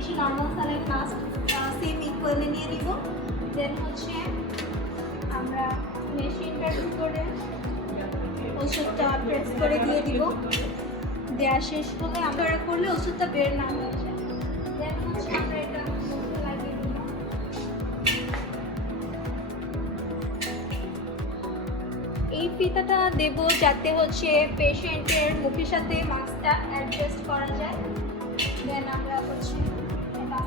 হচ্ছে normal saline mask same equally নিয়ে নিব। দেন হচ্ছে আমরা মেশিনটার ভিতরে ওষুধটা প্রেস করে দিয়ে দিব। দেওয়া শেষ হলে আমরা করলে ওষুধটা বের না হয়ে যায়। দেন হচ্ছে আমরা এটা মুখে লাগিয়ে দিব। এই ফিতাটা দেব যাতে হচ্ছে পেশেন্টের মুখের সাথে মাস্কটা অ্যাডজাস্ট করা যায়। দেন আমরা হচ্ছে এটা